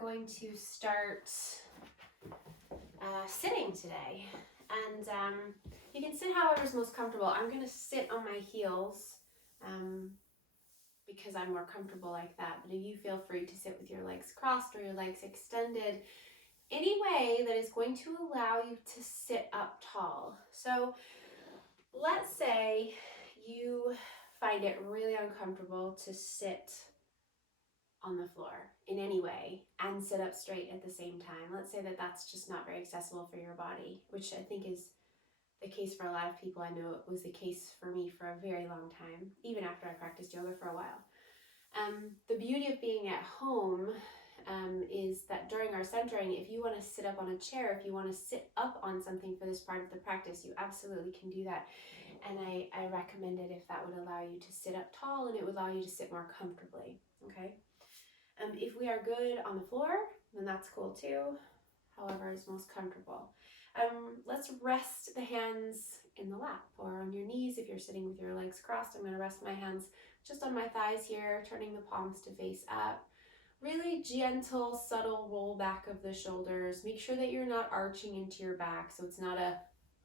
going to start sitting today. And you can sit however is most comfortable. I'm going to sit on my heels because I'm more comfortable like that. But you feel free to sit with your legs crossed or your legs extended. Any way that is going to allow you to sit up tall. So let's say you find it really uncomfortable to sit on the floor in any way and sit up straight at the same time. Let's say that that's just not very accessible for your body, which I think is the case for a lot of people. I know it was the case for me for a very long time, even after I practiced yoga for a while. The beauty of being at home is that during our centering, if you want to sit up on a chair, if you want to sit up on something for this part of the practice, you absolutely can do that. And I recommend it if that would allow you to sit up tall and it would allow you to sit more comfortably, okay? If we are good on the floor, then that's cool too, however is most comfortable. Let's rest the hands in the lap or on your knees if you're sitting with your legs crossed. I'm going to rest my hands just on my thighs here, turning the palms to face up. Really gentle, subtle roll back of the shoulders. Make sure that you're not arching into your back, so it's not a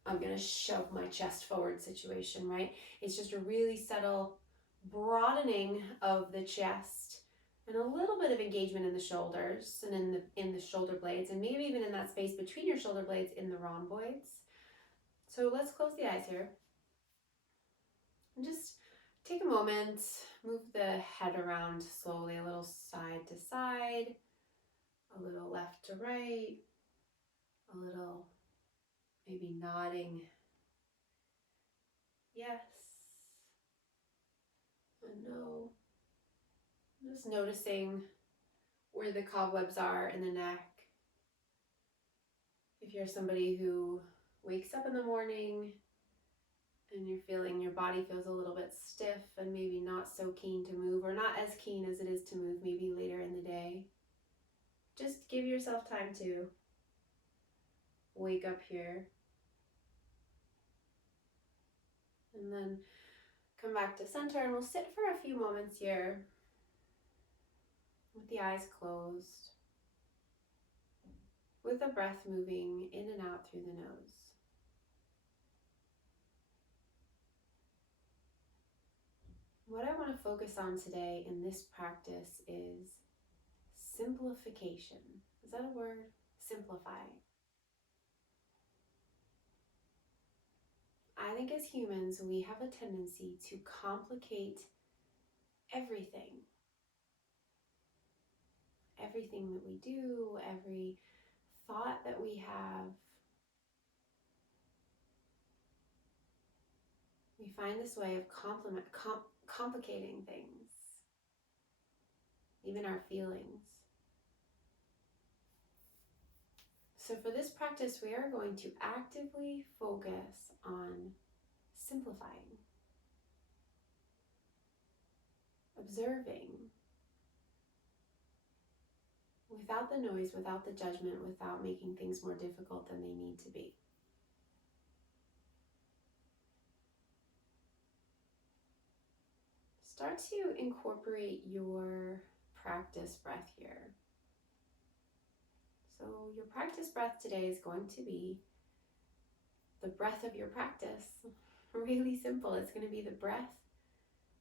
I'm going to shove my chest forward situation, right? It's just a really subtle broadening of the chest and a little bit of engagement in the shoulders and in the shoulder blades, and maybe even in that space between your shoulder blades in the rhomboids. So let's close the eyes here. And just take a moment, move the head around slowly, a little side to side, a little left to right, a little maybe nodding. Yes. And no. Just noticing where the cobwebs are in the neck. If you're somebody who wakes up in the morning and you're feeling your body feels a little bit stiff and maybe not so keen to move, or not as keen as it is to move maybe later in the day, just give yourself time to wake up here. And then come back to center, and we'll sit for a few moments here with the eyes closed, with the breath moving in and out through the nose. What I want to focus on today in this practice is simplification. Is that a word? Simplify. I think as humans, we have a tendency to complicate everything. Everything that we do, every thought that we have. We find this way of complicating things, even our feelings. So for this practice, we are going to actively focus on simplifying, observing, without the noise, without the judgment, without making things more difficult than they need to be. Start to incorporate your practice breath here. So your practice breath today is going to be the breath of your practice. Really simple. It's going to be the breath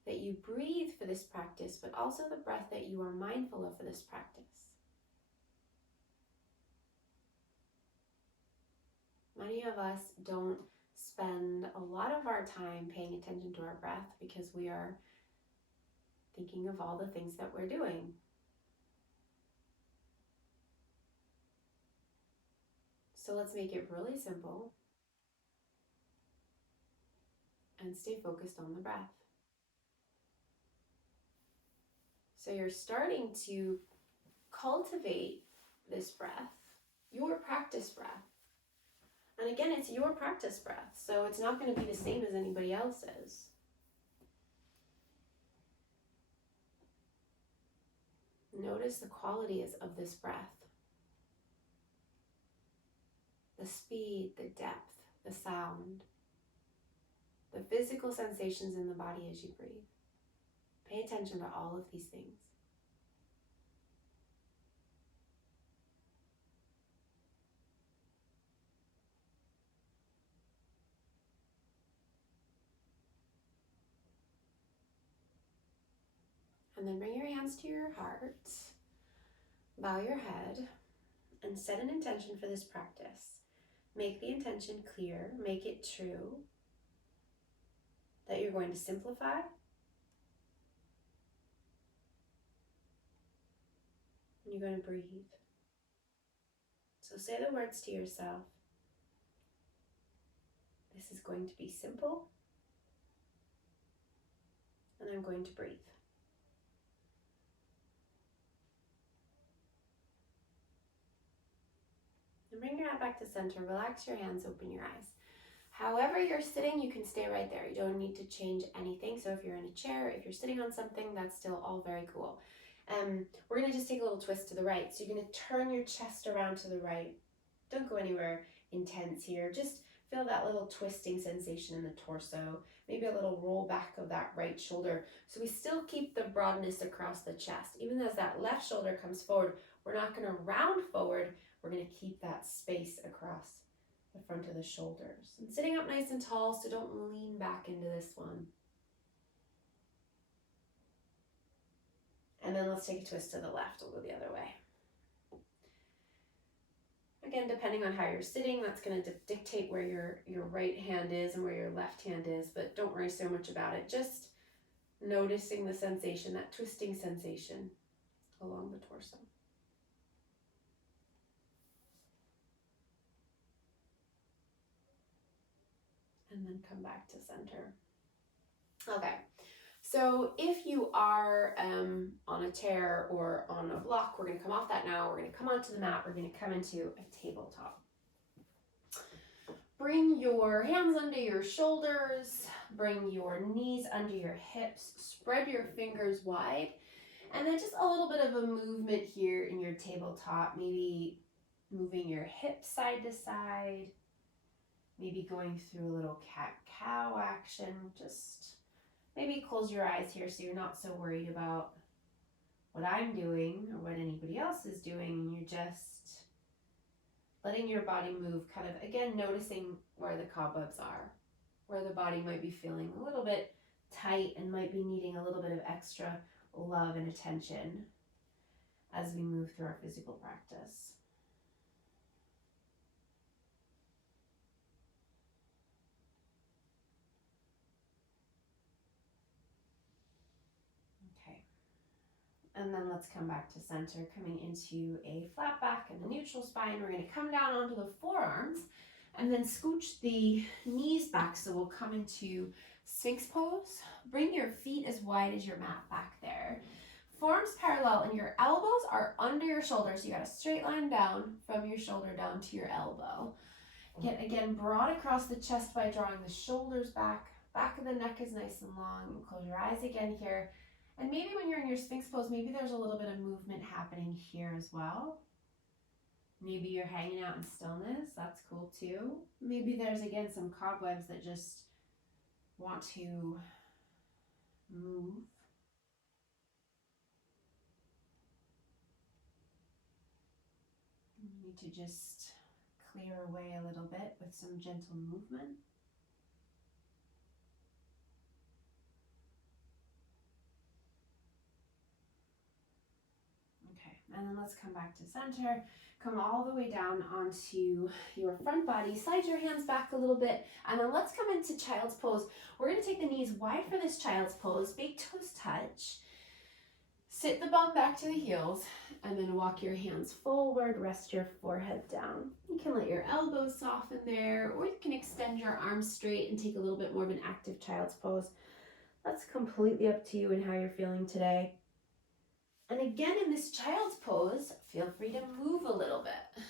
that you breathe for this practice, but also the breath that you are mindful of for this practice. Many of us don't spend a lot of our time paying attention to our breath because we are thinking of all the things that we're doing. So let's make it really simple and stay focused on the breath. So you're starting to cultivate this breath, your practice breath. And again, it's your practice breath, so it's not going to be the same as anybody else's. Notice the qualities of this breath. The speed, the depth, the sound, the physical sensations in the body as you breathe. Pay attention to all of these things. And then bring your hands to your heart, bow your head, and set an intention for this practice. Make the intention clear, make it true, that you're going to simplify, and you're going to breathe. So say the words to yourself. This is going to be simple, and I'm going to breathe. And bring your head back to center. Relax your hands, open your eyes. However you're sitting, you can stay right there. You don't need to change anything. So if you're in a chair, if you're sitting on something, that's still all very cool. We're going to just take a little twist to the right. So you're going to turn your chest around to the right. Don't go anywhere intense here. Just feel that little twisting sensation in the torso. Maybe a little roll back of that right shoulder. So we still keep the broadness across the chest. Even as that left shoulder comes forward, we're not going to round forward. We're going to keep that space across the front of the shoulders. And sitting up nice and tall, so don't lean back into this one. And then let's take a twist to the left. We'll go the other way. Again, depending on how you're sitting, that's going to dictate where your right hand is and where your left hand is, but don't worry so much about it. Just noticing the sensation, that twisting sensation along the torso. And then come back to center. Okay. So if you are on a chair or on a block, we're going to come off that now. We're going to come onto the mat. We're going to come into a tabletop. Bring your hands under your shoulders. Bring your knees under your hips. Spread your fingers wide. And then just a little bit of a movement here in your tabletop. Maybe moving your hips side to side. Maybe going through a little cat-cow action. Just maybe close your eyes here so you're not so worried about what I'm doing or what anybody else is doing. You're just letting your body move, kind of, again, noticing where the cobwebs are, where the body might be feeling a little bit tight and might be needing a little bit of extra love and attention as we move through our physical practice. And then let's come back to center, coming into a flat back and a neutral spine. We're going to come down onto the forearms and then scooch the knees back. So we'll come into Sphinx pose. Bring your feet as wide as your mat back there. Forearms parallel and your elbows are under your shoulders. You got a straight line down from your shoulder down to your elbow. Get again broad across the chest by drawing the shoulders back. Back of the neck is nice and long. Close your eyes again here. And maybe when you're in your Sphinx pose, maybe there's a little bit of movement happening here as well. Maybe you're hanging out in stillness. That's cool too. Maybe there's, again, some cobwebs that just want to move. You need to just clear away a little bit with some gentle movement. And then let's come back to center. Come all the way down onto your front body. Slide your hands back a little bit. And then let's come into child's pose. We're going to take the knees wide for this child's pose. Big toes touch. Sit the bum back to the heels. And then walk your hands forward. Rest your forehead down. You can let your elbows soften there. Or you can extend your arms straight and take a little bit more of an active child's pose. That's completely up to you and how you're feeling today. And again, in this child's pose, feel free to move a little bit.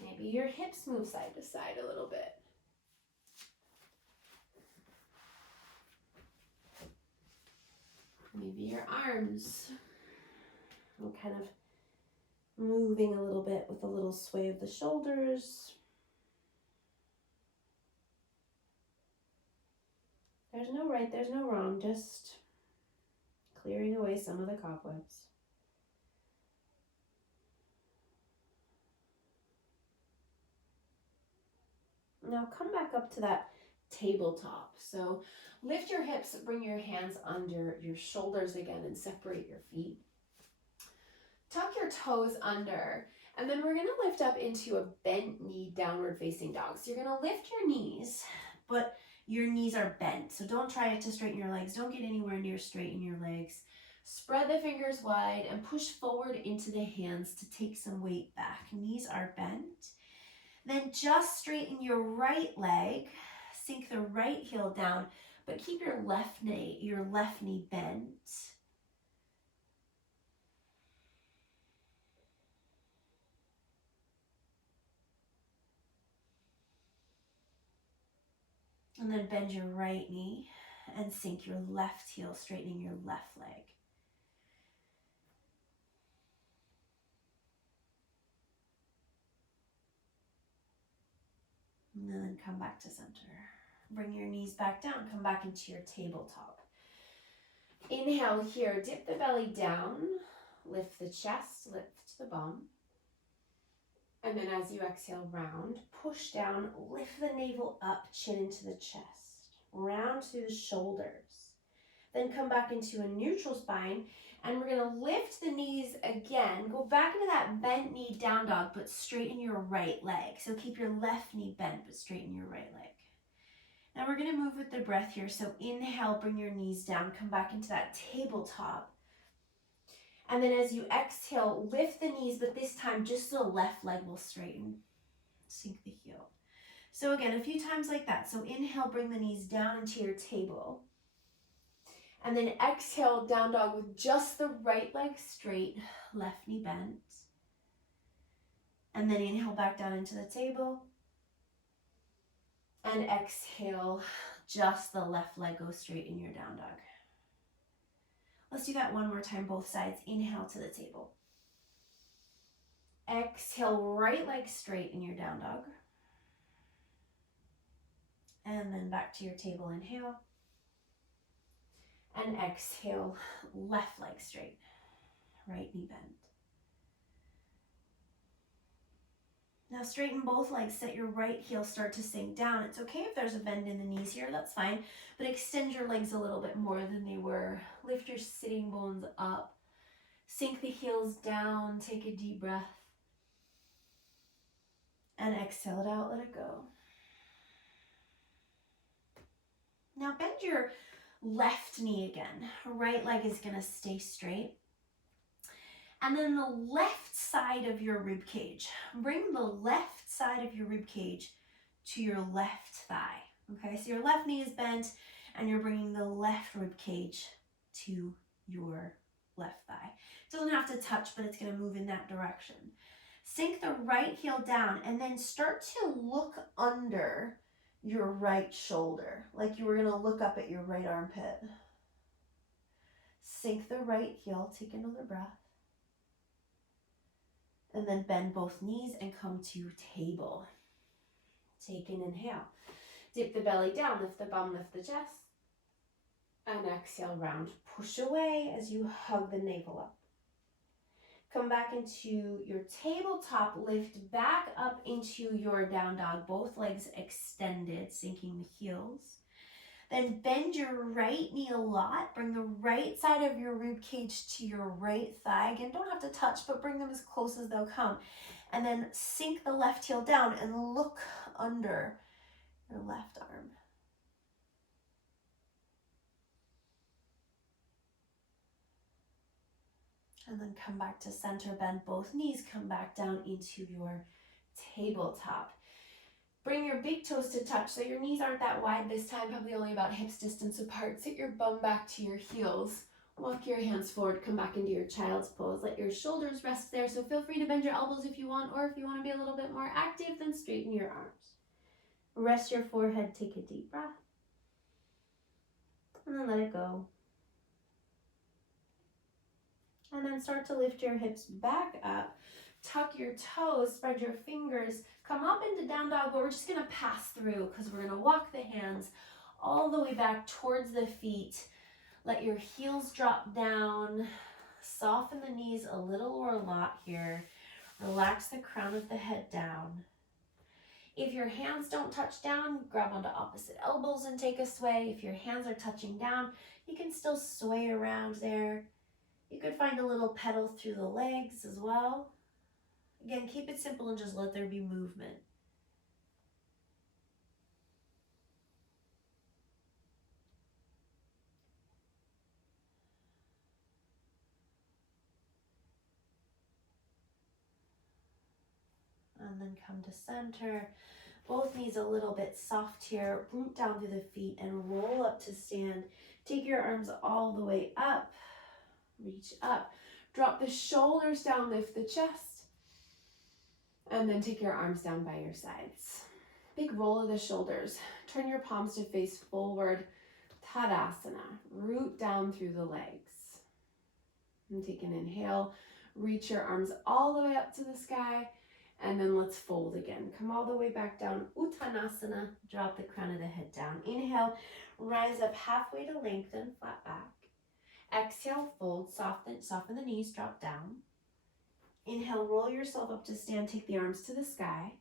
Maybe your hips move side to side a little bit. Maybe your arms are kind of moving a little bit with a little sway of the shoulders. There's no right, there's no wrong, just clearing away some of the cobwebs. Now come back up to that tabletop. So lift your hips, bring your hands under your shoulders again and separate your feet. Tuck your toes under, and then we're gonna lift up into a bent knee downward facing dog. So you're gonna lift your knees, but your knees are bent. So don't try to straighten your legs. Don't get anywhere near straighten your legs. Spread the fingers wide and push forward into the hands to take some weight back. Knees are bent. Then just straighten your right leg, sink the right heel down, but keep your left knee bent. And then bend your right knee and sink your left heel, straightening your left leg. And then come back to center. Bring your knees back down, come back into your tabletop. Inhale here, dip the belly down, lift the chest, lift the bum. And then as you exhale, round, push down, lift the navel up, chin into the chest, round through the shoulders. Then come back into a neutral spine, and we're gonna lift the knees again, go back into that bent knee down dog, but straighten your right leg. So keep your left knee bent, but straighten your right leg. Now we're gonna move with the breath here. So inhale, bring your knees down, come back into that tabletop. And then as you exhale, lift the knees, but this time just the left leg will straighten. Sink the heel. So again, a few times like that. So inhale, bring the knees down into your table. And then exhale, down dog with just the right leg straight, left knee bent. And then inhale back down into the table. And exhale, just the left leg goes straight in your down dog. Let's do that one more time, both sides. Inhale to the table. Exhale, right leg straight in your down dog. And then back to your table, inhale. And exhale, left leg straight, right knee bent. Now straighten both legs, set your right heel start to sink down. It's okay if there's a bend in the knees here, that's fine, but extend your legs a little bit more than they were. Lift your sitting bones up, sink the heels down, take a deep breath, and exhale it out, let it go. Now bend your left knee again. Right leg is gonna stay straight. And then the left side of your rib cage. Bring the left side of your rib cage to your left thigh. Okay, so your left knee is bent and you're bringing the left rib cage to your left thigh. It doesn't have to touch, but it's gonna move in that direction. Sink the right heel down and then start to look under your right shoulder, like you were gonna look up at your right armpit. Sink the right heel, take another breath. And then bend both knees and come to table. Take an inhale. Dip the belly down, lift the bum, lift the chest. And exhale, round. Push away as you hug the navel up. Come back into your tabletop, lift back up into your down dog, both legs extended, sinking the heels. Then bend your right knee a lot. Bring the right side of your rib cage to your right thigh. Again, don't have to touch, but bring them as close as they'll come. And then sink the left heel down and look under your left arm. And then come back to center, bend both knees, come back down into your tabletop. Bring your big toes to touch, so your knees aren't that wide this time, probably only about hips distance apart. Sit your bum back to your heels. Walk your hands forward, come back into your child's pose. Let your shoulders rest there, so feel free to bend your elbows if you want, or if you want to be a little bit more active, then straighten your arms. Rest your forehead, take a deep breath. And then let it go. And then start to lift your hips back up. Tuck your toes, spread your fingers, come up into down dog, but we're just gonna pass through because we're gonna walk the hands all the way back towards the feet. Let your heels drop down, soften the knees a little or a lot here. Relax the crown of the head down. If your hands don't touch down, grab onto opposite elbows and take a sway. If your hands are touching down, you can still sway around there. You could find a little pedal through the legs as well. Again, keep it simple and just let there be movement. And then come to center. Both knees a little bit soft here. Root down through the feet and roll up to stand. Take your arms all the way up. Reach up. Drop the shoulders down, lift the chest. And then take your arms down by your sides. Big roll of the shoulders. Turn your palms to face forward. Tadasana. Root down through the legs. And take an inhale. Reach your arms all the way up to the sky. And then let's fold again. Come all the way back down. Uttanasana. Drop the crown of the head down. Inhale. Rise up halfway to lengthen. Flat back. Exhale. Fold. Soften the knees. Drop down. Inhale. Roll yourself up to stand. Take the arms to the sky.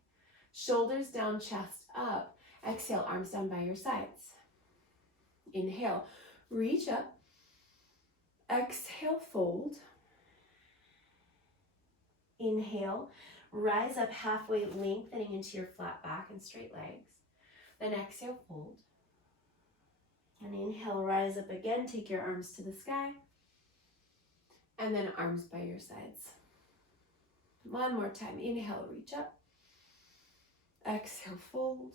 Shoulders down. Chest up. Exhale. Arms down by your sides. Inhale. Reach up. Exhale. Fold. Inhale. Rise up halfway, lengthening into your flat back and straight legs. Then exhale, fold. And inhale, rise up again. Take your arms to the sky. And then arms by your sides. One more time. Inhale, reach up. Exhale, fold.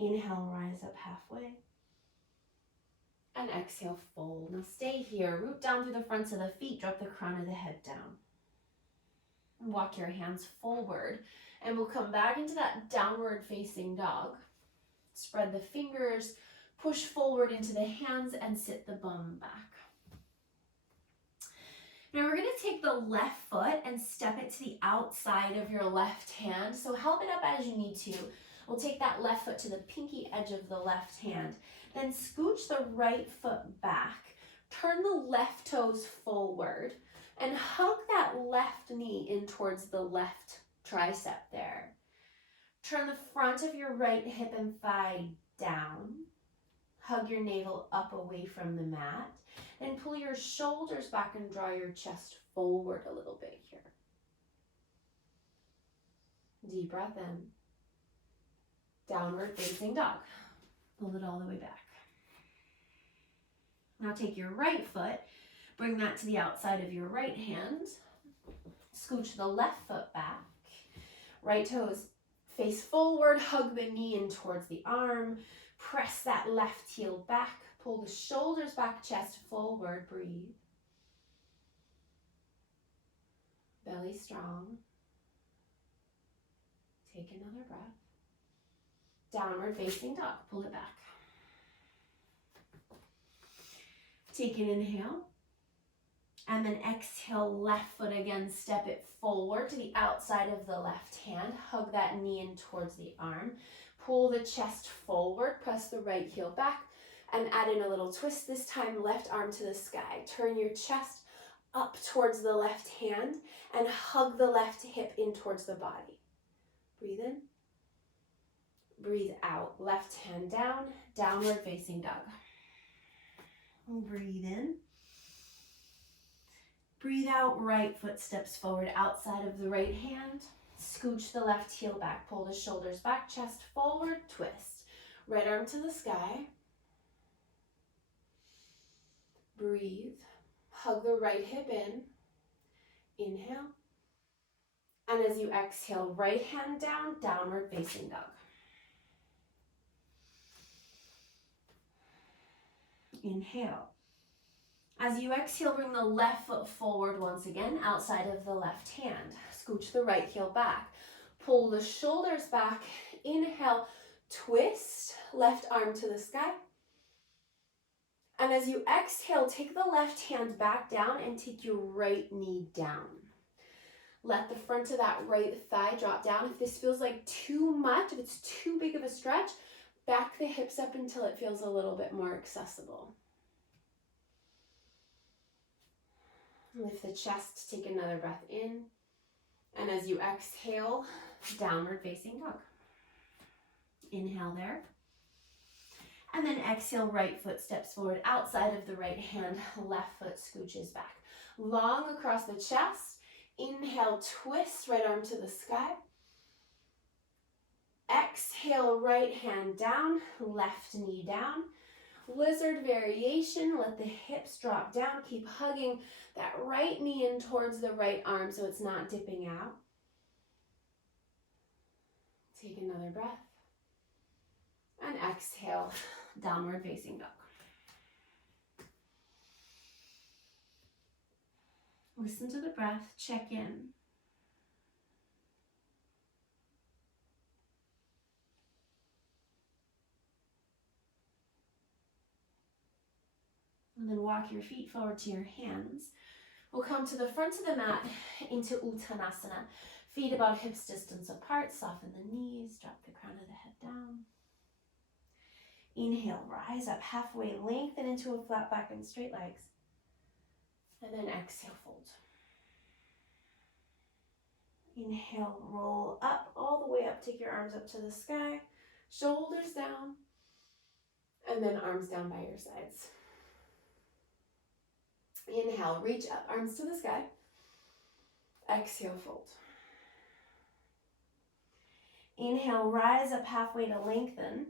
Inhale, rise up halfway. And exhale, fold. Now stay here. Root down through the fronts of the feet. Drop the crown of the head down. Walk your hands forward, and we'll come back into that downward facing dog. Spread the fingers, push forward into the hands, and sit the bum back. Now we're going to take the left foot and step it to the outside of your left hand. So help it up as you need to. We'll take that left foot to the pinky edge of the left hand. Then scooch the right foot back. Turn the left toes forward. And hug that left knee in towards the left tricep there. Turn the front of your right hip and thigh down. Hug your navel up away from the mat. And pull your shoulders back and draw your chest forward a little bit here. Deep breath in. Downward facing dog. Pull it all the way back. Now take your right foot. Bring that to the outside of your right hand. Scooch the left foot back. Right toes face forward. Hug the knee in towards the arm. Press that left heel back. Pull the shoulders back, chest forward. Breathe. Belly strong. Take another breath. Downward facing dog. Pull it back. Take an inhale. And then exhale, left foot again, step it forward to the outside of the left hand. Hug that knee in towards the arm. Pull the chest forward, press the right heel back, and add in a little twist. This time, left arm to the sky. Turn your chest up towards the left hand and hug the left hip in towards the body. Breathe in. Breathe out. Left hand down, downward facing dog. Breathe in. Breathe out, right foot steps forward outside of the right hand. Scooch the left heel back, pull the shoulders back, chest forward, twist. Right arm to the sky. Breathe. Hug the right hip in. Inhale. And as you exhale, right hand down, downward facing dog. Inhale. As you exhale, bring the left foot forward once again, outside of the left hand. Scooch the right heel back. Pull the shoulders back. Inhale, twist, left arm to the sky. And as you exhale, take the left hand back down and take your right knee down. Let the front of that right thigh drop down. If this feels like too much, if it's too big of a stretch, back the hips up until it feels a little bit more accessible. Lift the chest, take another breath in. And as you exhale, downward facing dog. Inhale there. And then exhale, right foot steps forward outside of the right hand, left foot scooches back. Long across the chest. Inhale, twist, right arm to the sky. Exhale, right hand down, left knee down. Lizard variation, let the hips drop down. Keep hugging that right knee in towards the right arm so it's not dipping out. Take another breath. And exhale, downward facing dog. Listen to the breath, check in. And then walk your feet forward to your hands. We'll come to the front of the mat into Uttanasana. Feet about hips distance apart. Soften the knees. Drop the crown of the head down. Inhale, rise up halfway. Lengthen into a flat back and straight legs. And then exhale, fold. Inhale, roll up all the way up. Take your arms up to the sky. Shoulders down. And then arms down by your sides. Inhale, reach up, arms to the sky. Exhale, fold. Inhale, rise up halfway to lengthen.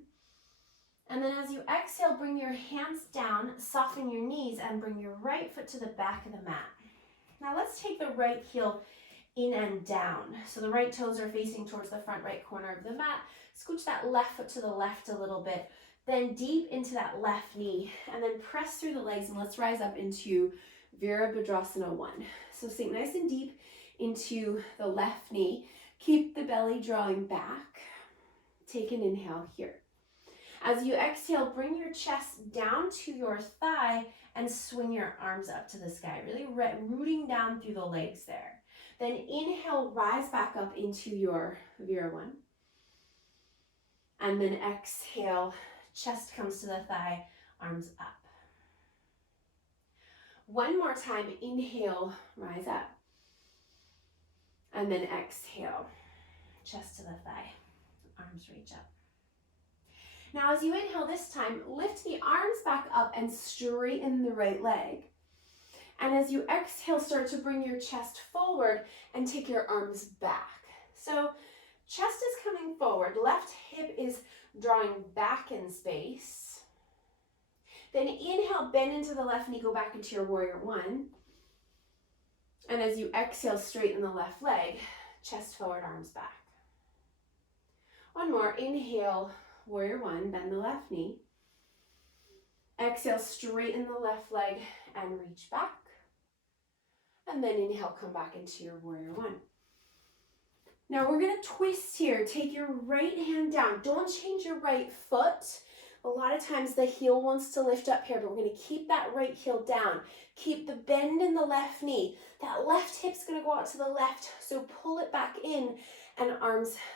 And then as you exhale, bring your hands down, soften your knees, and bring your right foot to the back of the mat. Now let's take the right heel in and down. So the right toes are facing towards the front right corner of the mat. Scooch that left foot to the left a little bit. Then deep into that left knee, and then press through the legs, and let's rise up into Virabhadrasana 1. So sink nice and deep into the left knee. Keep the belly drawing back. Take an inhale here. As you exhale, bring your chest down to your thigh and swing your arms up to the sky, really rooting down through the legs there. Then inhale, rise back up into your Vira 1. And then exhale, chest comes to the thigh, arms up. One more time, inhale, rise up. And then exhale, chest to the thigh, arms reach up. Now as you inhale this time, lift the arms back up and straighten the right leg. And as you exhale, start to bring your chest forward and take your arms back. So chest is coming forward, left hip is drawing back in space. Then inhale, bend into the left knee, go back into your warrior 1. And as you exhale, straighten the left leg, chest forward, arms back. One more, inhale, warrior 1, bend the left knee. Exhale, straighten the left leg and reach back. And then inhale, come back into your warrior 1. Now we're gonna twist here. Take your right hand down. Don't change your right foot. A lot of times the heel wants to lift up here, but we're gonna keep that right heel down. Keep the bend in the left knee. That left hip's gonna go out to the left, so pull it back in and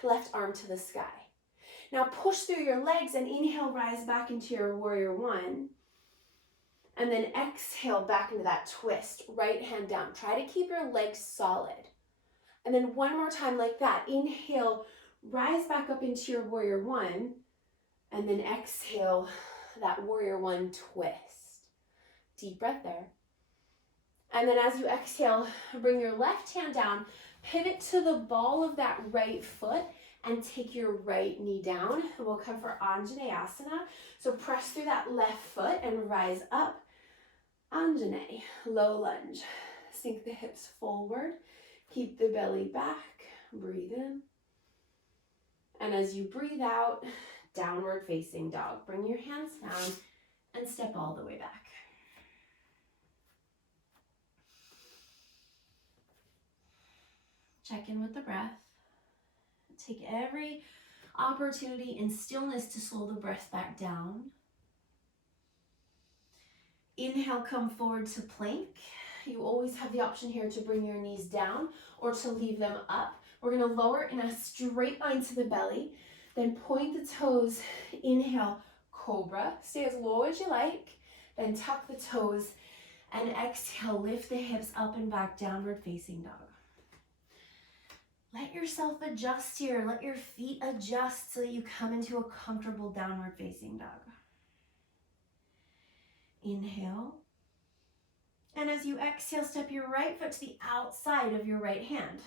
left arm to the sky. Now push through your legs and inhale, rise back into your warrior 1. And then exhale back into that twist, right hand down. Try to keep your legs solid. And then one more time like that. Inhale, rise back up into your warrior 1. And then exhale, that warrior 1 twist. Deep breath there. And then as you exhale, bring your left hand down, pivot to the ball of that right foot, and take your right knee down. And we'll come for Anjaneyasana. So press through that left foot and rise up. Anjaney, low lunge. Sink the hips forward. Keep the belly back. Breathe in. And as you breathe out, downward facing dog. Bring your hands down and step all the way back. Check in with the breath. Take every opportunity in stillness to slow the breath back down. Inhale, come forward to plank. You always have the option here to bring your knees down or to leave them up. We're going to lower in a straight line to the belly. Then point the toes. Inhale, cobra. Stay as low as you like. Then tuck the toes. And exhale, lift the hips up and back, downward facing dog. Let yourself adjust here. Let your feet adjust so that you come into a comfortable downward facing dog. Inhale. And as you exhale, step your right foot to the outside of your right hand.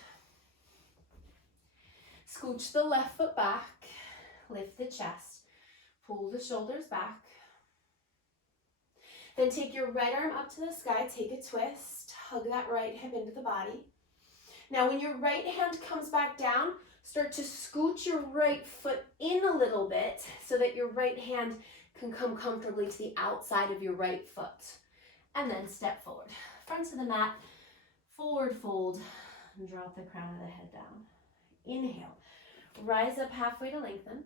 Scooch the left foot back. Lift the chest. Pull the shoulders back. Then take your right arm up to the sky. Take a twist. Hug that right hip into the body. Now when your right hand comes back down, start to scooch your right foot in a little bit so that your right hand can come comfortably to the outside of your right foot. And then step forward. Front of the mat, forward fold, and drop the crown of the head down. Inhale, rise up halfway to lengthen,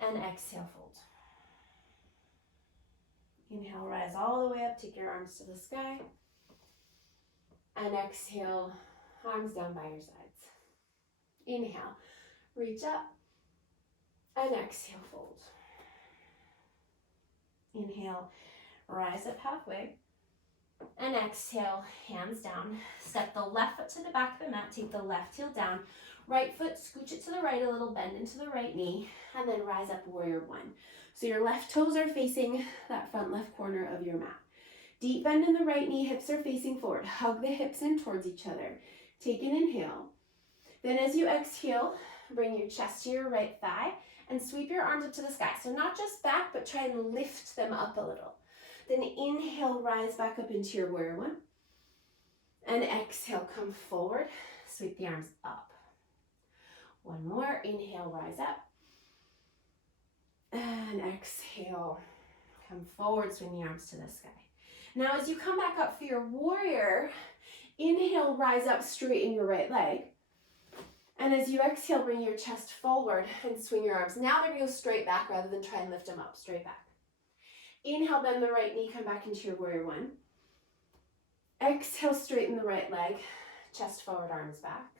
and exhale, fold. Inhale, rise all the way up, take your arms to the sky, and exhale, arms down by your sides. Inhale, reach up, and exhale, fold. Inhale, rise up halfway, and exhale, hands down. Step the left foot to the back of the mat, take the left heel down, right foot, scooch it to the right a little, bend into the right knee, and then rise up, warrior one. So your left toes are facing that front left corner of your mat. Deep bend in the right knee, hips are facing forward. Hug the hips in towards each other. Take an inhale. Then as you exhale, bring your chest to your right thigh and sweep your arms up to the sky. So not just back, but try and lift them up a little. Then inhale, rise back up into your warrior one. And exhale, come forward, sweep the arms up. One more, inhale, rise up. And exhale, come forward, swing the arms to the sky. Now as you come back up for your warrior, inhale, rise up, straighten your right leg. And as you exhale, bring your chest forward and swing your arms. Now they're going to go straight back rather than try and lift them up, straight back. Inhale, bend the right knee, come back into your warrior one. Exhale, straighten the right leg, chest forward, arms back.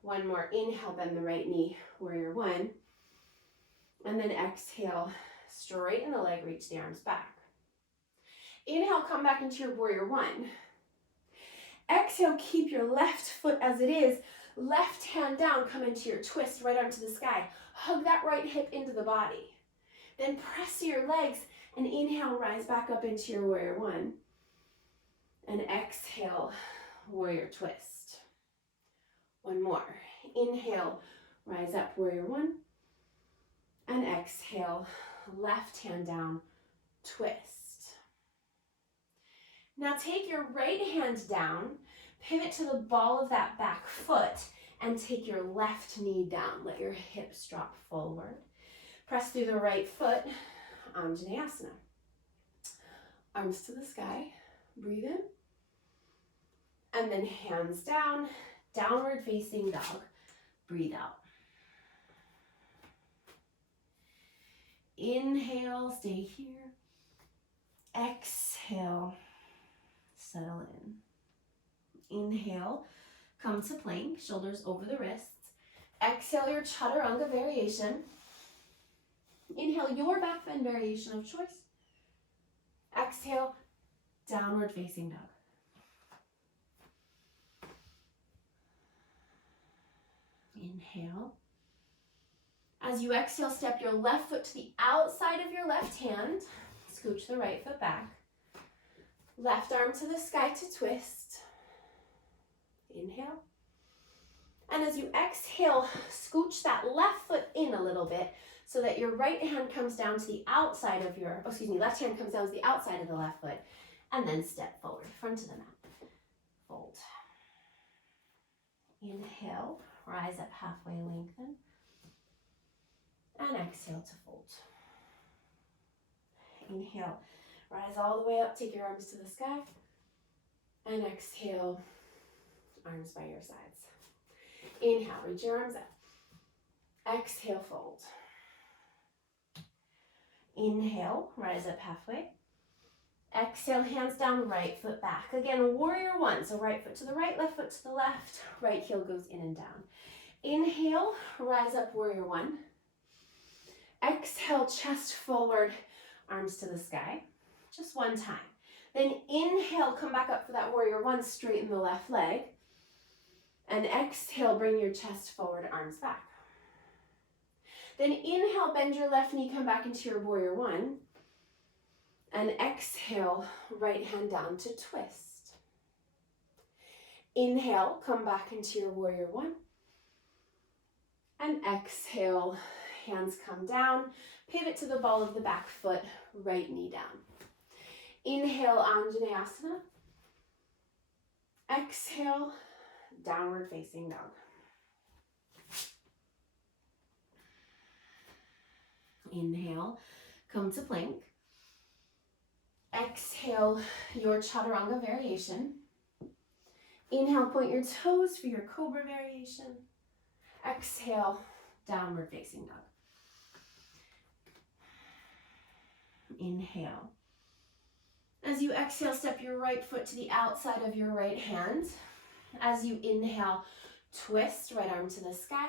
One more, inhale, bend the right knee, warrior one. And then exhale, straighten the leg, reach the arms back. Inhale, come back into your warrior one. Exhale, keep your left foot as it is. Left hand down, come into your twist, right arm to the sky. Hug that right hip into the body. Then press your legs and inhale, rise back up into your warrior one. And exhale, warrior twist. One more. Inhale, rise up, warrior one. And exhale, left hand down, twist. Now take your right hand down, pivot to the ball of that back foot, and take your left knee down. Let your hips drop forward. Press through the right foot, Anjaneyasana. Arms to the sky, breathe in. And then hands down, downward facing dog. Breathe out. Inhale, stay here. Exhale, settle in. Inhale, come to plank, shoulders over the wrists. Exhale your chaturanga variation. Inhale your back bend variation of choice. Exhale, downward facing dog. Inhale. As you exhale, step your left foot to the outside of your left hand. Scooch the right foot back. Left arm to the sky to twist. Inhale. And as you exhale, scooch that left foot in a little bit so that your right hand comes down to the outside of your, left hand comes down to the outside of the left foot. And then step forward, front of the mat. Fold. Inhale, rise up halfway, lengthen. And exhale to fold. Inhale, rise all the way up, take your arms to the sky. And exhale, arms by your sides. Inhale, reach your arms up. Exhale, fold. Inhale, rise up halfway. Exhale, hands down, right foot back. Again, warrior one. So right foot to the right, left foot to the left. Right heel goes in and down. Inhale, rise up, warrior one. Exhale, chest forward, arms to the sky. Just one time. Then inhale, come back up for that warrior one, straighten the left leg. And exhale, bring your chest forward, arms back. Then inhale, bend your left knee, come back into your warrior one. And exhale, right hand down to twist. Inhale, come back into your warrior one. And exhale, hands come down, pivot to the ball of the back foot, right knee down. Inhale, Anjaneyasana. Exhale, downward facing dog. Inhale, come to plank. Exhale, your chaturanga variation. Inhale, point your toes for your cobra variation. Exhale, downward facing dog. Inhale. As you exhale, step your right foot to the outside of your right hand. As you inhale, twist, right arm to the sky.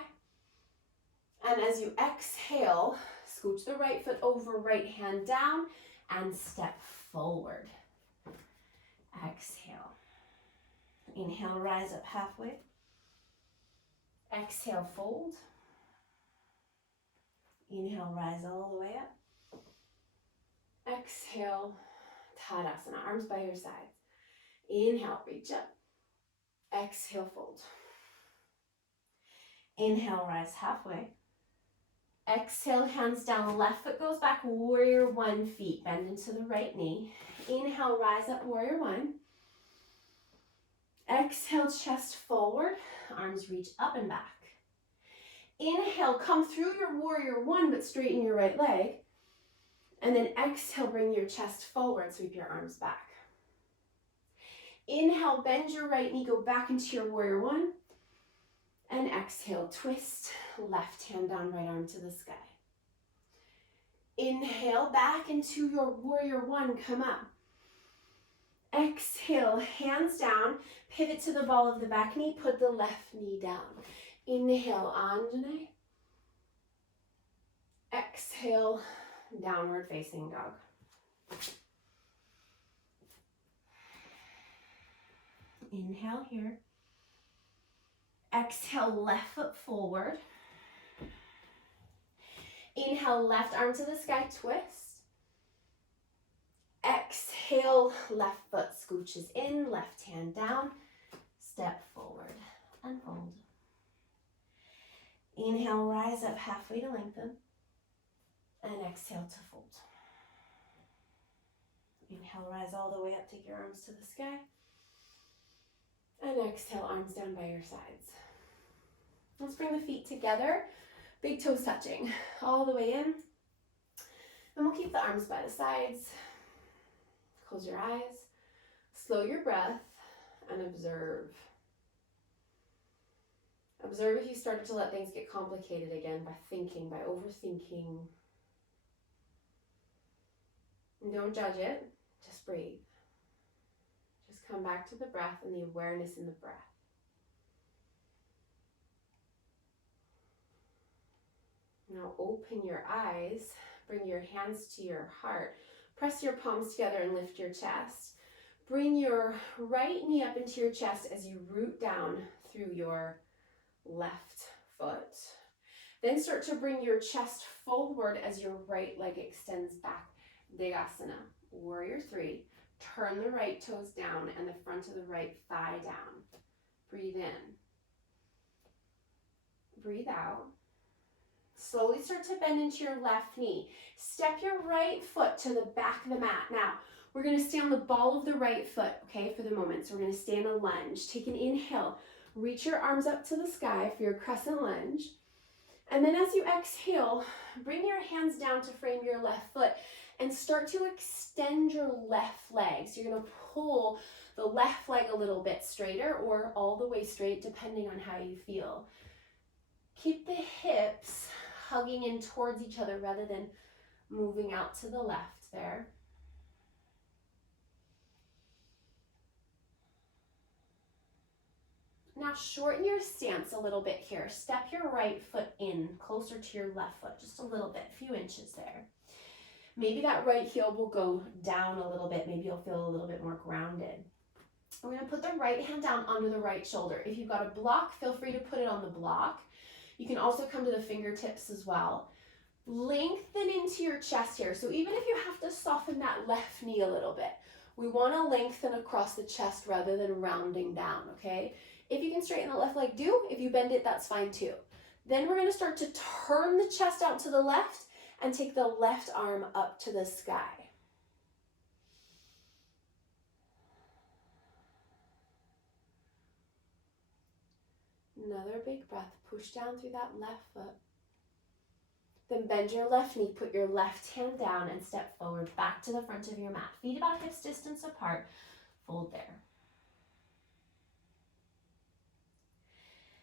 And as you exhale, scooch the right foot over, right hand down, and step forward. Exhale. Inhale, rise up halfway. Exhale, fold. Inhale, rise all the way up. Exhale, Tadasana, arms by your sides. Inhale, reach up. Exhale, fold. Inhale, rise halfway. Exhale, hands down, left foot goes back, warrior one, feet bend into the right knee. Inhale, rise up, warrior one. Exhale, chest forward, arms reach up and back. Inhale, come through your warrior one, but straighten your right leg. And then exhale, bring your chest forward, sweep your arms back. Inhale, bend your right knee, go back into your warrior one. And exhale, twist, left hand down, right arm to the sky. Inhale, back into your warrior one, come up. Exhale, hands down, pivot to the ball of the back knee, put the left knee down. Inhale, Anjane. Exhale, downward facing dog. Inhale here. Exhale, left foot forward. Inhale, left arm to the sky, twist. Exhale, left foot scooches in, left hand down, step forward and fold. Inhale, rise up halfway to lengthen. And exhale to fold. Inhale, rise all the way up, take your arms to the sky. And exhale, arms down by your sides. Let's bring the feet together, big toes touching, all the way in. And we'll keep the arms by the sides. Close your eyes, slow your breath, and observe. Observe if you started to let things get complicated again by thinking, by overthinking. And don't judge it, just breathe. Just come back to the breath and the awareness in the breath. Now open your eyes, bring your hands to your heart. Press your palms together and lift your chest. Bring your right knee up into your chest as you root down through your left foot. Then start to bring your chest forward as your right leg extends back. Degasana, warrior three. Turn the right toes down and the front of the right thigh down. Breathe in. Breathe out. Slowly start to bend into your left knee. Step your right foot to the back of the mat. Now, we're going to stay on the ball of the right foot, okay, for the moment. So we're going to stay in a lunge. Take an inhale. Reach your arms up to the sky for your crescent lunge. And then as you exhale, bring your hands down to frame your left foot and start to extend your left leg. So you're going to pull the left leg a little bit straighter or all the way straight, depending on how you feel. Keep the hips hugging in towards each other rather than moving out to the left there. Now shorten your stance a little bit here. Step your right foot in closer to your left foot, just a little bit, a few inches there. Maybe that right heel will go down a little bit. Maybe you'll feel a little bit more grounded. We're going to put the right hand down under the right shoulder. If you've got a block, feel free to put it on the block. You can also come to the fingertips as well. Lengthen into your chest here. So even if you have to soften that left knee a little bit, we want to lengthen across the chest rather than rounding down, okay? If you can straighten the left leg, do. If you bend it, that's fine too. Then we're going to start to turn the chest out to the left and take the left arm up to the sky. Another big breath. Push down through that left foot. Then bend your left knee, put your left hand down and step forward back to the front of your mat. Feet about hips distance apart. Fold there.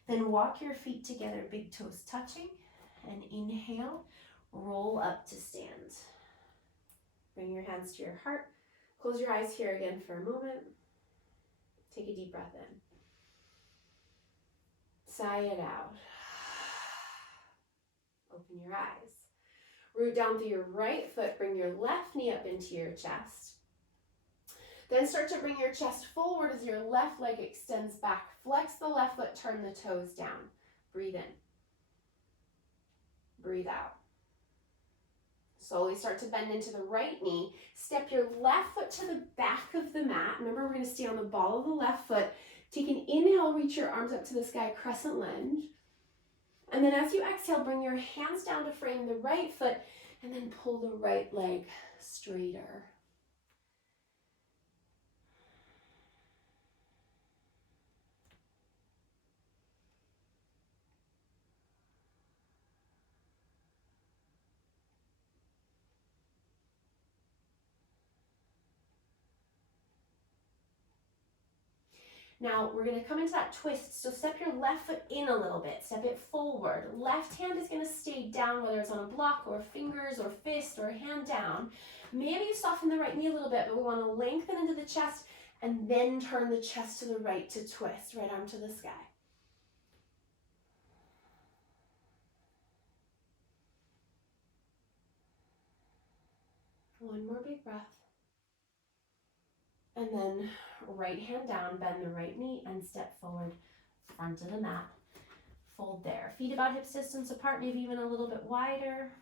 Then walk your feet together, big toes touching. And inhale, roll up to stand. Bring your hands to your heart. Close your eyes here again for a moment. Take a deep breath in. Sigh it out. Open your eyes. Root down through your right foot. Bring your left knee up into your chest. Then start to bring your chest forward as your left leg extends back. Flex the left foot, turn the toes down. Breathe in. Breathe out. Slowly start to bend into the right knee. Step your left foot to the back of the mat. Remember, we're going to stay on the ball of the left foot. Take an inhale, reach your arms up to the sky, crescent lunge. And then as you exhale, bring your hands down to frame the right foot and then pull the right leg straighter. Now we're going to come into that twist. So step your left foot in a little bit. Step it forward. Left hand is going to stay down, whether it's on a block or fingers or fist or hand down. Maybe you soften the right knee a little bit, but we want to lengthen into the chest and then turn the chest to the right to twist. Right arm to the sky. One more big breath. And then right hand down, bend the right knee and step forward, front of the mat. Fold there. Feet about hips distance apart, maybe even a little bit wider.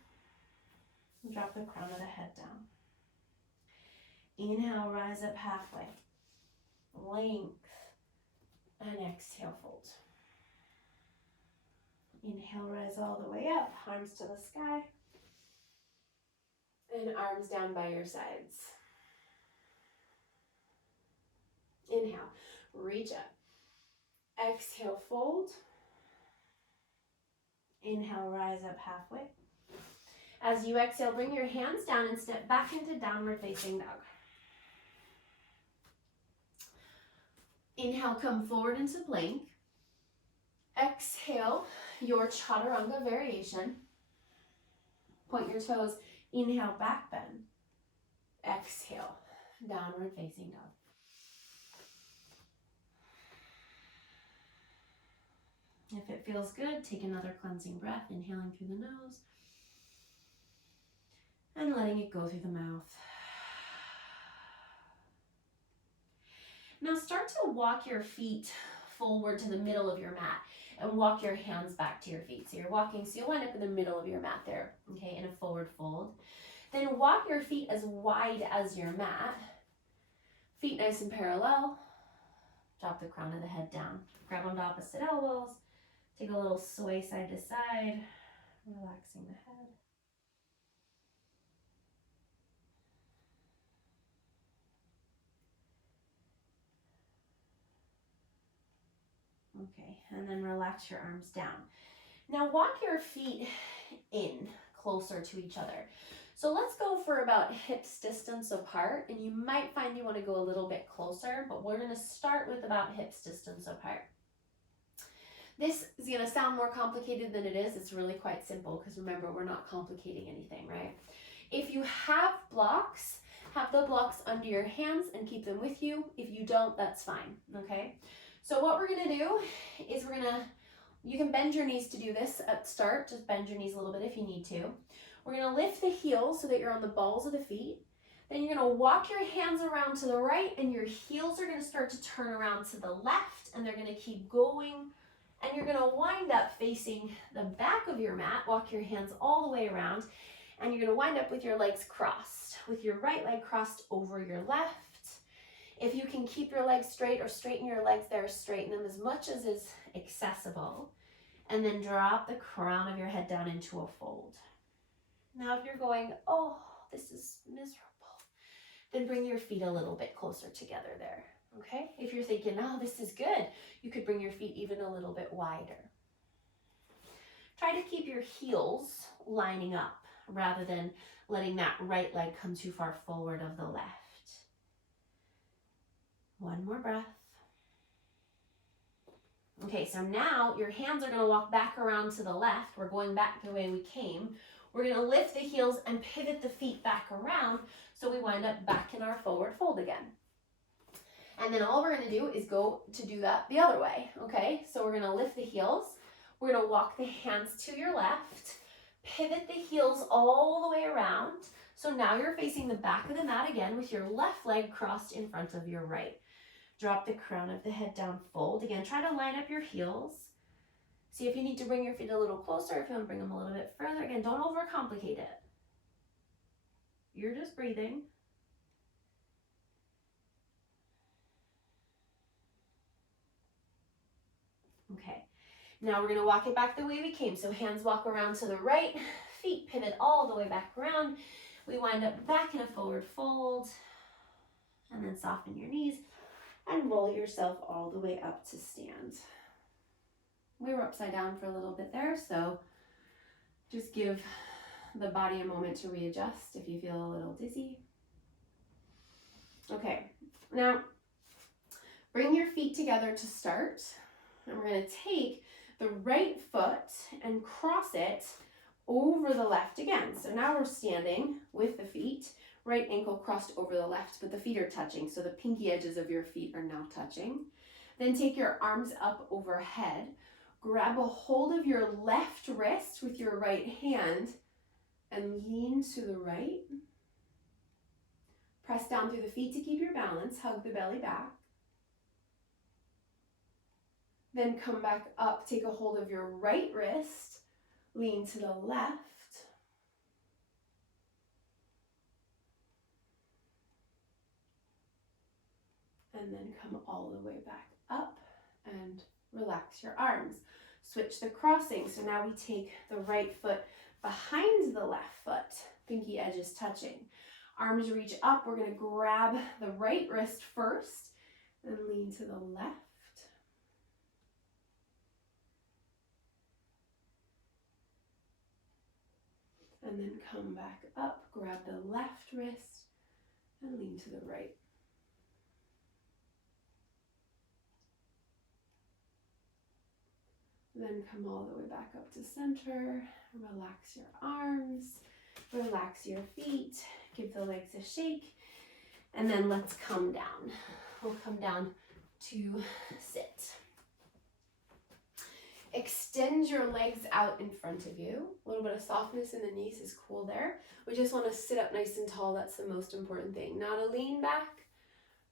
Drop the crown of the head down. Inhale, rise up halfway. Length. And exhale, fold. Inhale, rise all the way up. Arms to the sky. And arms down by your sides. Inhale, reach up. Exhale, fold. Inhale, rise up halfway. As you exhale, bring your hands down and step back into downward facing dog. Inhale, come forward into plank. Exhale, your chaturanga variation. Point your toes. Inhale, back bend. Exhale, downward facing dog. If it feels good, take another cleansing breath, inhaling through the nose and letting it go through the mouth. Now start to walk your feet forward to the middle of your mat and walk your hands back to your feet. So you're walking, so you'll wind up in the middle of your mat there, okay, in a forward fold. Then walk your feet as wide as your mat. Feet nice and parallel. Drop the crown of the head down. Grab onto opposite elbows. Take a little sway side to side, relaxing the head. Okay, and then relax your arms down. Now walk your feet in closer to each other. So let's go for about hips distance apart, and you might find you want to go a little bit closer, but we're going to start with about hips distance apart. This is going to sound more complicated than it is. It's really quite simple because remember, we're not complicating anything, right? If you have blocks, have the blocks under your hands and keep them with you. If you don't, that's fine, okay? So what we're going to do is you can bend your knees to do this at start. Just bend your knees a little bit if you need to. We're going to lift the heels so that you're on the balls of the feet. Then you're gonna walk your hands around to the right and your heels are gonna start to turn around to the left and they're gonna keep going. And you're gonna wind up facing the back of your mat, walk your hands all the way around, and you're gonna wind up with your legs crossed, with your right leg crossed over your left. If you can keep your legs straight or straighten your legs there, straighten them as much as is accessible. And then drop the crown of your head down into a fold. Now if you're going, oh, this is miserable, then bring your feet a little bit closer together there, okay? If you're thinking, oh, this is good, you could bring your feet even a little bit wider. Try to keep your heels lining up rather than letting that right leg come too far forward of the left. One more breath. Okay, so now your hands are gonna walk back around to the left. We're going back the way we came. We're gonna lift the heels and pivot the feet back around so we wind up back in our forward fold again. And then all we're gonna do is go to do that the other way, okay? So we're gonna lift the heels. We're gonna walk the hands to your left, pivot the heels all the way around. So now you're facing the back of the mat again with your left leg crossed in front of your right. Drop the crown of the head down, fold. Again, try to line up your heels. See if you need to bring your feet a little closer, if you want to bring them a little bit further. Again, don't overcomplicate it. You're just breathing. Okay, now we're gonna walk it back the way we came. So hands walk around to the right, feet pivot all the way back around. We wind up back in a forward fold, and then soften your knees and roll yourself all the way up to stand. We were upside down for a little bit there, so just give the body a moment to readjust if you feel a little dizzy. Okay, now bring your feet together to start, and we're going to take the right foot and cross it over the left again. So now we're standing with the feet, right ankle crossed over the left, but the feet are touching, so the pinky edges of your feet are now touching. Then take your arms up overhead. Grab a hold of your left wrist with your right hand and lean to the right. Press down through the feet to keep your balance. Hug the belly back. Then come back up. Take a hold of your right wrist. Lean to the left. And then come all the way back up and relax your arms. Switch the crossing. So now we take the right foot behind the left foot, pinky edges touching. Arms reach up. We're going to grab the right wrist first and lean to the left. And then come back up, grab the left wrist and lean to the right. Then come all the way back up to center. Relax your arms, relax your feet, give the legs a shake, and then let's come down. We'll come down to sit. Extend your legs out in front of you. A little bit of softness in the knees is cool there. We just want to sit up nice and tall. That's the most important thing. Not a lean back,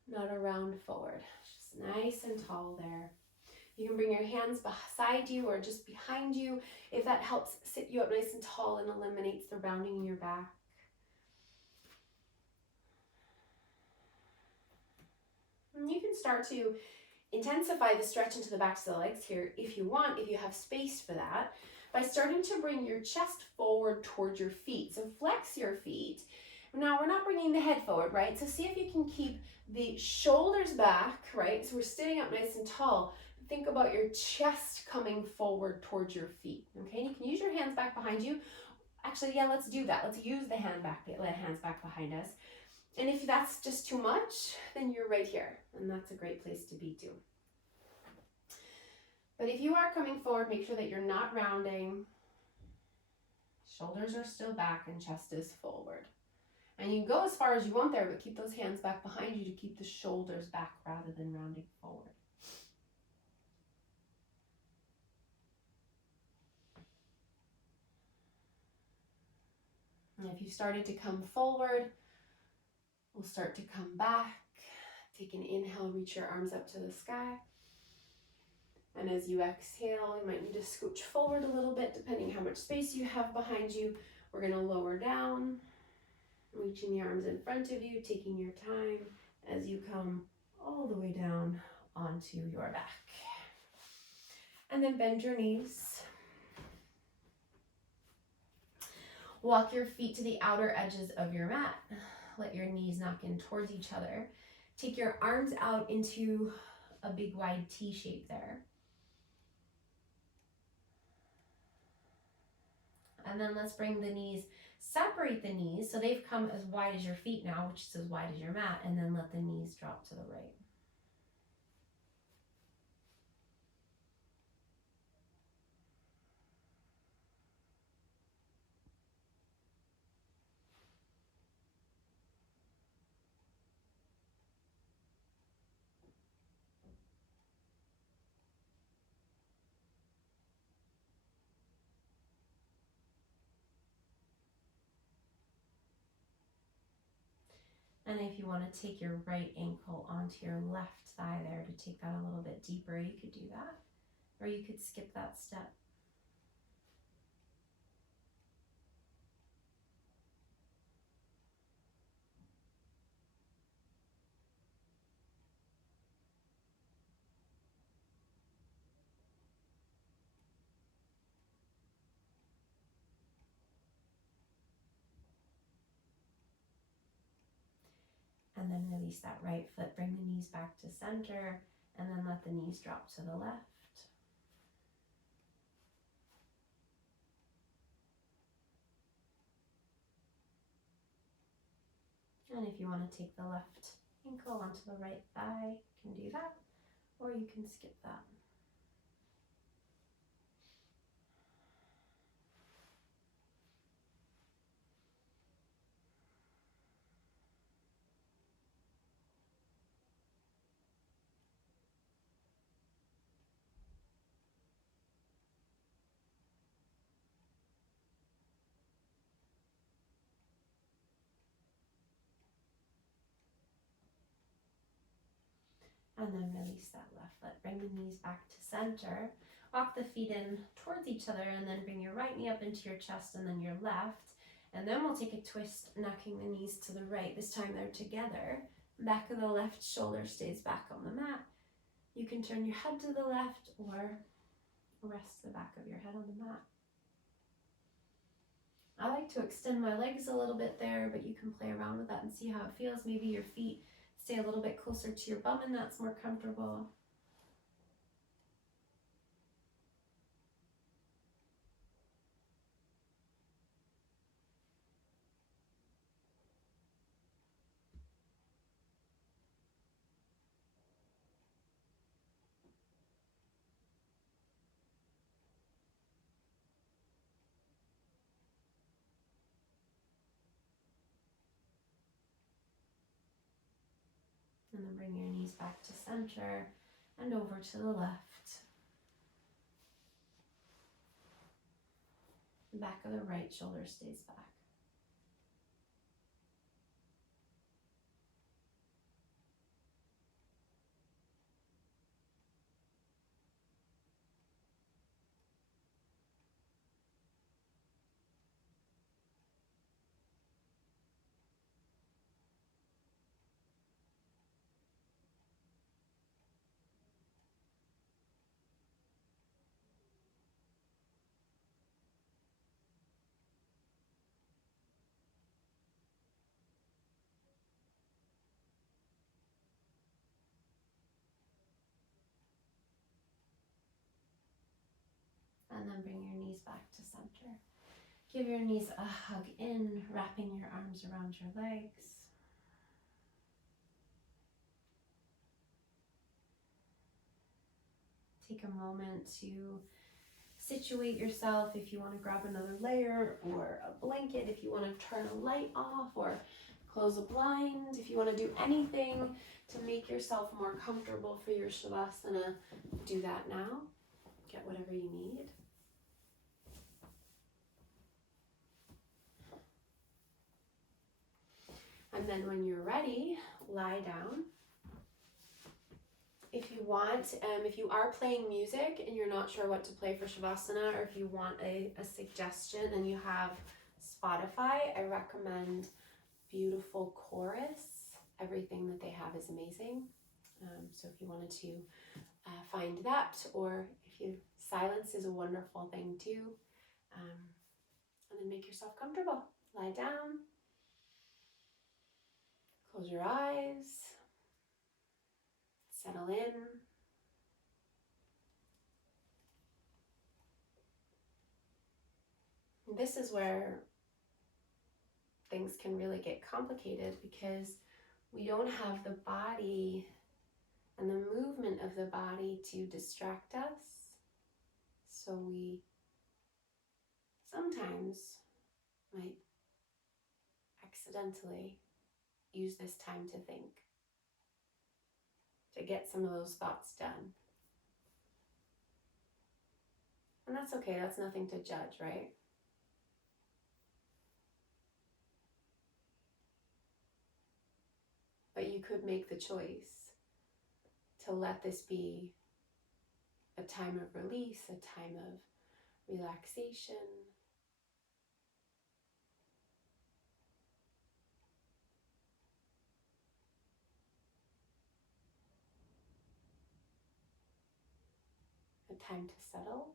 not a round forward. Just nice and tall there. You can bring your hands beside you or just behind you if that helps sit you up nice and tall and eliminates the rounding in your back. And you can start to intensify the stretch into the backs of the legs here if you want, if you have space for that, by starting to bring your chest forward towards your feet. So flex your feet. Now we're not bringing the head forward, right? So see if you can keep the shoulders back, right? So we're sitting up nice and tall. Think about your chest coming forward towards your feet, okay? You can use your hands back behind you. Actually, yeah, let's do that. Let's use the hands back behind us. And if that's just too much, then you're right here, and that's a great place to be too. But if you are coming forward, make sure that you're not rounding. Shoulders are still back and chest is forward. And you can go as far as you want there, but keep those hands back behind you to keep the shoulders back rather than rounding forward. And if you started to come forward, We'll start to come back. Take an inhale, reach your arms up to the sky. And as you exhale, you might need to scooch forward a little bit depending how much space you have behind you. We're going to lower down, reaching the arms in front of you, taking your time as you come all the way down onto your back. And then bend your knees. Walk your feet to the outer edges of your mat. Let your knees knock in towards each other. Take your arms out into a big wide T shape there. And then let's bring the knees, separate the knees so they've come as wide as your feet now, which is as wide as your mat, and then let the knees drop to the right. And if you want to take your right ankle onto your left thigh there to take that a little bit deeper, you could do that. Or you could skip that step. And then release that right foot, bring the knees back to center, and then let the knees drop to the left. And if you want to take the left ankle onto the right thigh, you can do that, or you can skip that. And then release that left foot. Bring the knees back to center. Walk the feet in towards each other and then bring your right knee up into your chest and then your left. And then we'll take a twist, knocking the knees to the right. This time they're together. Back of the left shoulder stays back on the mat. You can turn your head to the left or rest the back of your head on the mat. I like to extend my legs a little bit there, but you can play around with that and see how it feels. Maybe your feet stay a little bit closer to your bum and that's more comfortable. And then bring your knees back to center and over to the left. The back of the right shoulder stays back. And then bring your knees back to center. Give your knees a hug in, wrapping your arms around your legs. Take a moment to situate yourself if you want to grab another layer or a blanket, if you want to turn a light off or close a blind, if you want to do anything to make yourself more comfortable for your Shavasana, do that now. Get whatever you need. And then when you're ready, lie down. If you want, if you are playing music and you're not sure what to play for Shavasana, or if you want a suggestion and you have Spotify, I recommend Beautiful Chorus. Everything that they have is amazing. So if you wanted to find that, or if you, silence is a wonderful thing too. And then make yourself comfortable. Lie down. Close your eyes. Settle in. This is where things can really get complicated because we don't have the body and the movement of the body to distract us. So we sometimes might accidentally use this time to think, to get some of those thoughts done. And that's okay, that's nothing to judge, right? But you could make the choice to let this be a time of release, a time of relaxation. A time to settle.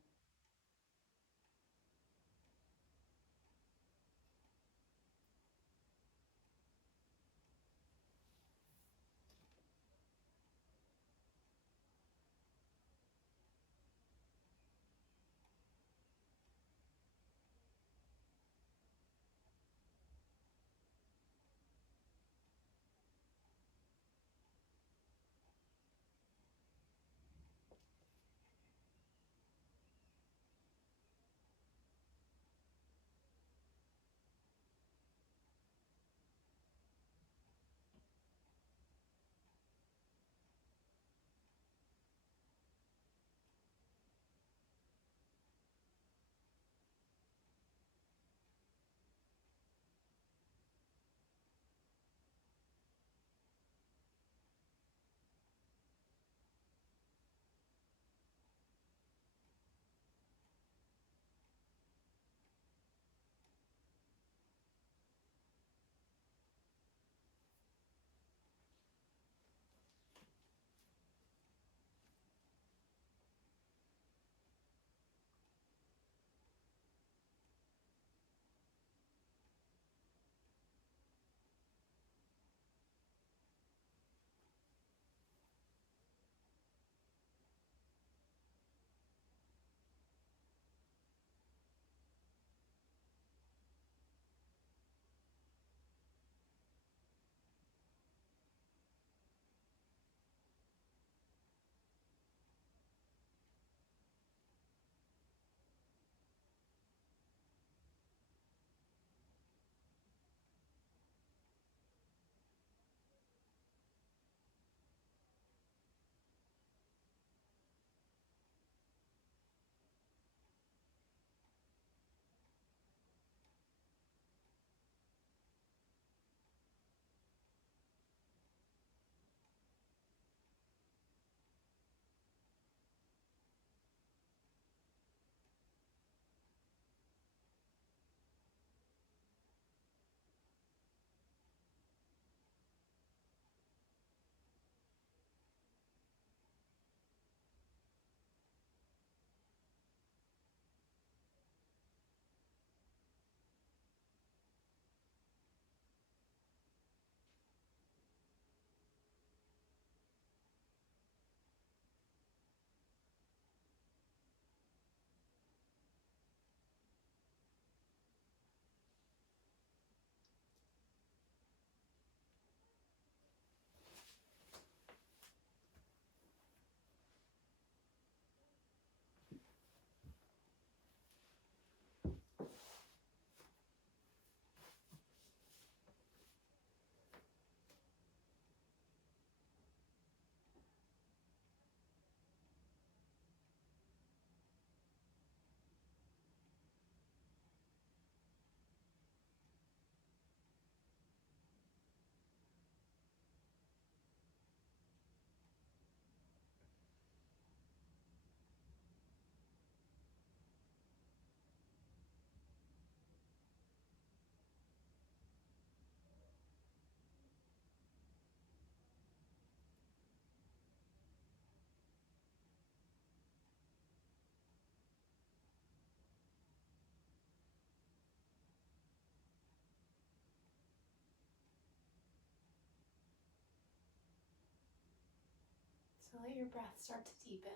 So let your breath start to deepen.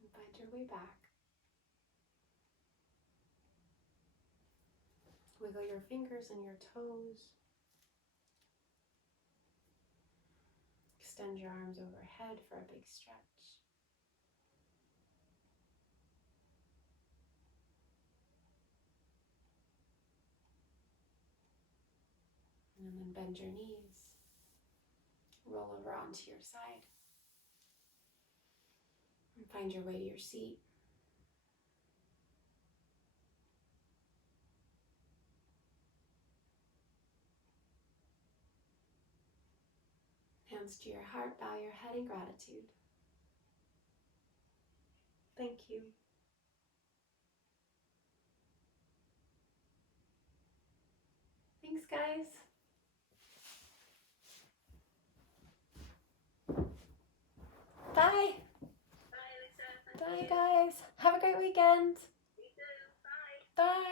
And find your way back. Wiggle your fingers and your toes. Extend your arms overhead for a big stretch. And then bend your knees. Roll over onto your side. And find your way to your seat. Hands to your heart, bow your head in gratitude. Thank you. Thanks, guys. Bye. Bye, Alissa. Bye, guys. Have a great weekend. You too. Bye. Bye.